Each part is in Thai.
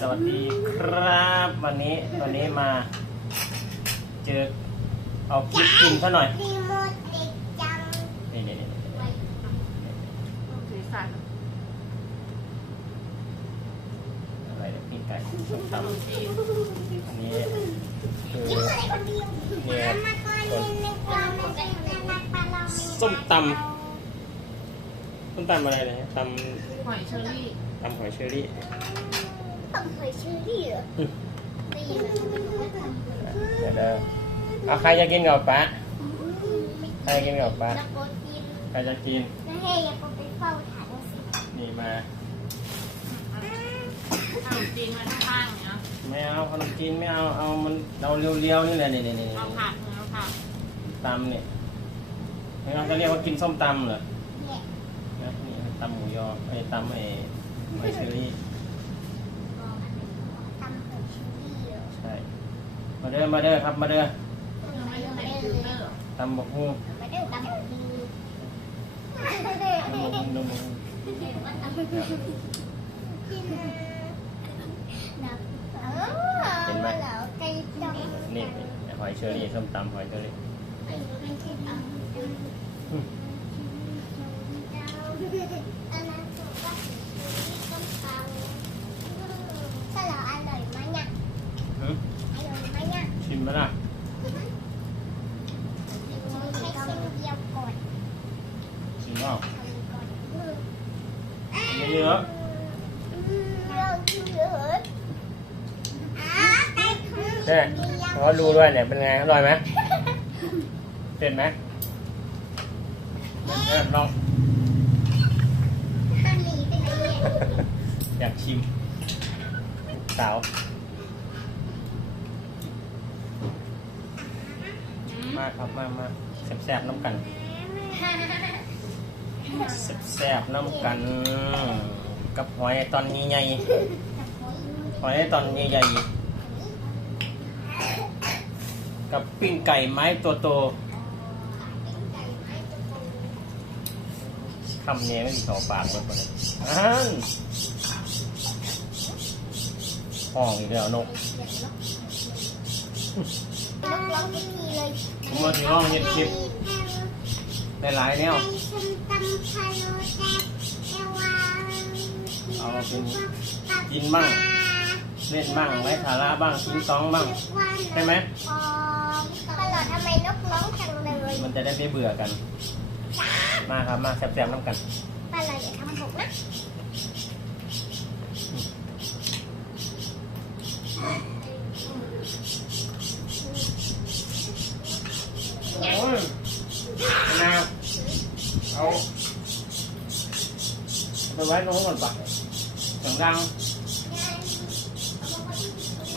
สวัสดีครับ วันนี้วันนี้มา เจอเอาคลิปกินซะหน่อยรีโมทเด็กจังนี่นี่นี่นี่สีสันอะไรเนี่ยปิ้งไก่ส้มตำขนมจีนอันนี้คือยิ้มอะไรคนเดียวเนี่ยมาก่อนเล่นในความเป็นน่ารักปลาเรามีส้มตำส้มตำอะไรนะตหอยเชอรี่ำตำหอยเชอรี่ ต้องเคยชื่อที่เหรออืมได้ยินว่าทำเดี๋ยวเด้อเอาใครจะกินกับปะใครจะกินกับปะนักโปรตีนใครจะกินนะเฮ้ยอย่าไปเฝ้าถังสินี่มาขนมจีนไว้ข้างๆเนาะไม่เอาขนมจีนไม่เอาเอามันเราเรียวๆนี่แหละนี่นี่นี่เอาผักเอาผักตำเนี่ยไม่เอาจะเรียกว่ากินส้มตำเหรอเนี่ยนะนี่ตำหมูยอไอ้ตำไอ้หอยเชอรี่ ทำเคยชื่อที่เหรอ ใช่ มาเด้อมาเด้อครับมาเด้อยังไม่ได้ใส่ฟิลเตอร์ตำบกฮู้ไม่ได้ตำบกฮูตำบกฮู้เห็นไหมไก่จังนี่หอยเชอรี่ส้มตำหอยเชอรี่ถ้าเราอร่อยไหมเนี่ย หึ อร่อยไหมเนี่ย ชิม ไหมล่ะใช้เส้นเดียวก่อนชิมเปล่าทำก่อนเยอะเราเยอะอ่าไก่คือๆเนี่ยเขาดูด้วยเนี่ยเป็นไงอร่อยไหมเผ็ดไหมเนี่ยลองมันหนีไปไหนเนี่ยอยากชิมสาว มากครับมากมากแซ่บๆน้ำกันแซ่บๆน้ำกัน กับหอยตอนนี้ใหญ่หอยตอนนี้ใหญ่กับปิ้งไก่ไม้ตัวโตคำนี้ไม่มีสองปากเลยคนนี้อ่านห้องอีกแล้วนก นกร้องทุกทีเลยผมมาถึงห้องเย็นคลิปได้หลายแนวไก่ส้มตำพะโล้แซ่บเอวาเอามาเป็นกินบ้าง เล่นบ้างไว้สาระบ้างทิ้งต้องบ้างใช่ไหมอ๋อตลอดทำไมนกร้องจังเลย มันจะได้ไม่เบื่อกัน มาครับมาแซ่บๆน้ำกันปลาเราอย่าทำหกนะ โอ้ยนา เอาไปไว้ตรงนู้นก่อนปะเสียงดัง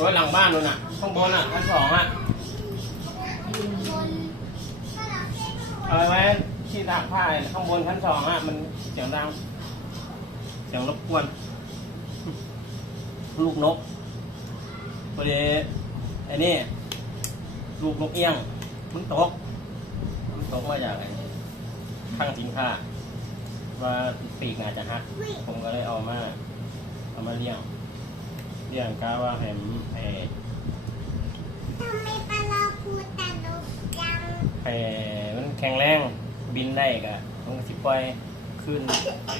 ไว้หลังบ้านนู่นน่ะ ข้างบนน่ะชั้นสองอะเอาไว้ที่ตากผ้าเนี่ยข้างบนชั้นสองอะ มันเสียงดัง เสียงรบกวน ลูกนกพอดีไอ้นี่ ลูกนกเอี้ยงมันตก ข้างสินค้าว่าปีกอาจจะหัก ผมก็เลยเอามาเอามาเลี้ยงเลี้ยงกาว่าแหมไอ้ทำไมปลาเราพูดแต่นกจังไอ้มันแข็งแรงบินได้กะมันก็สิปล่อยขึ้น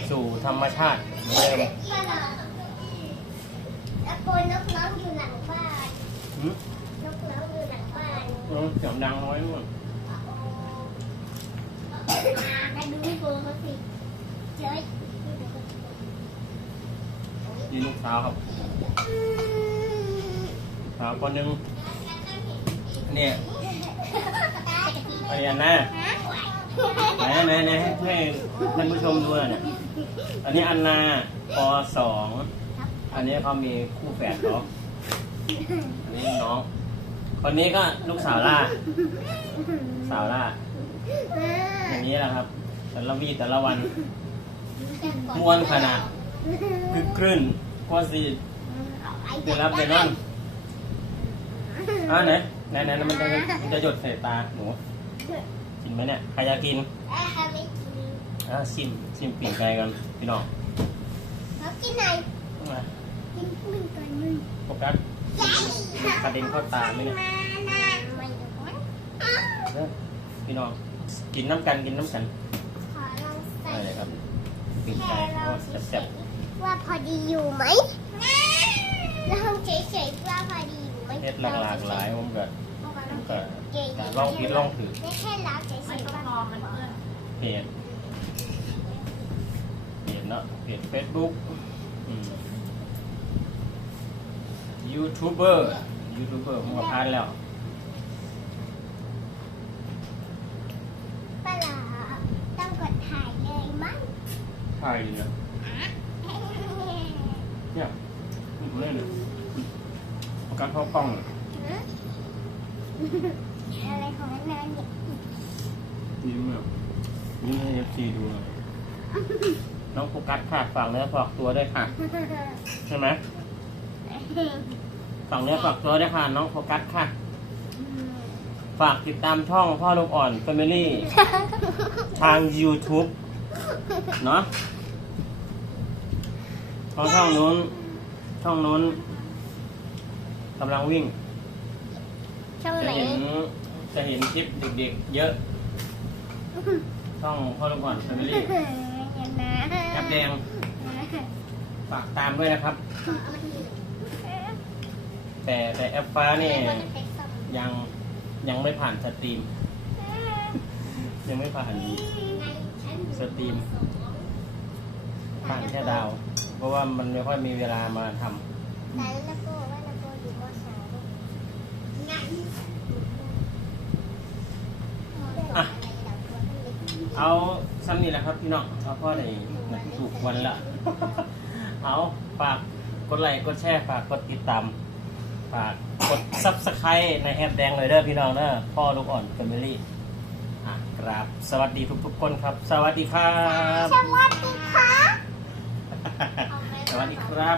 สู่ธรรมชาติเหมือนเดิมปลาเราแล้วโกนนกร้องอยู่หลังบ้านหืมนกร้องอยู่หลังบ้าน เออเสียงดังน้อยนู่นไป ดูพี่โบเขาสิเจ้ยยืนลูกสาวครับสาวคนหนึ่งเนี่ยไอ้อันน่ะไหนไหนไหนให้ให้ท่านผู้ชมดูหน่อยเนี่ยอันนี้อันนาปสองอันนี้เขามีคู่แฝดเขาอันนี้น้อง คนนี้ก็ลูกสาวล่า สาวล่าอย่างนี้แหละครับ แต่ละวีแต่ละวันม้วนขนาดคือคลื่นกว่าสิเดี๋ยวรับเดี๋ยวนอนอ่าไหนไหนไหนมันจะมันจะหยดใส่ตาหนูกินไหมเนี่ยใครอยากกินเอ้ยเขาไม่กินอะชิมชิมปีกไก่กันพี่น้องเขากินไหนมากิกินมึงก่อนมึงโฟกัสกระเด็นเข้าตาไหมเนี่ยมานะมาอยู่ก่อนเด้อพี่น้องกินน้ำกันกินน้ำกัน ขอลองใส่ อะไรครับ ปิ่งแค่ไก่ลทอองดเฉแซ่บยๆว่าพอดีอยู่ไหมลองเฉยๆว่าพอดีอยู่ไหมๆเฮ็ดหลากหลากหลายผมก็ผมก็เก๋ลองผิดลองถือไม่ใช่ลองเฉไม่ยๆต้องว่ารอมันเพื่อนเพจเพจเนาะเพจเฟซบุ๊กยูทูบเบอร์ยูทูบเบอร์ผมก็พานแล้ว ปลาต้องกดถ่ายเลยมั้ง ถ่ายเนี่ยเนี่ยผมเล่นเลยโฟกัสเข้ากล้องเลยอะไรของนั่นเนี่ยยิ้มแบบยิ้มให้เอฟซีดูหน่อยน้องโฟกัสค่ะฝากเนื้อฝากตัวด้วยค่ะ ใช่ไหมฝากเนื้อฝากตัวด้วยค่ะ น้องโฟกัสค่ะ ฝากติดตามช่องพ่อลูกอ่อน Family ทาง YouTube เนาะเพราะช่องนู้น ช่องนู้นกำลังวิ่ง ช่องไหจะนเห็นจะเห็นคลิปเด็กๆ เยอะ ช่องพ่อลูกอ่อน Family อย่างนะแอปแดงฝากตามด้วยนะครับ แต่แต่แอปฟ้านี่ยังยังไม่ผ่านสตรีม ยังไม่ผ่านสตรีม ผ่านแค่ดาว เพราะว่ามันไม่ค่อยมีเวลามาทำแต่แล้วก็ว่าแล้วก็อยู่มสองงั้นอะเอาซ้ำนี่แหละครับพี่น้องเอาพ่อได้ถูกวันละเอาฝากกดไลค์กดแชร์ฝากกดติดตามฝากกดซับสไครต์ในแอปแดงเลยเด้อพี่น้องเด้อพ่อลูกอ่อนแฟมิลี่อะ ครับ สวัสดีทุกๆคนครับ สวัสดีครับ สวัสดีค่ะ สวัสดีครับ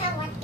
สวัสดี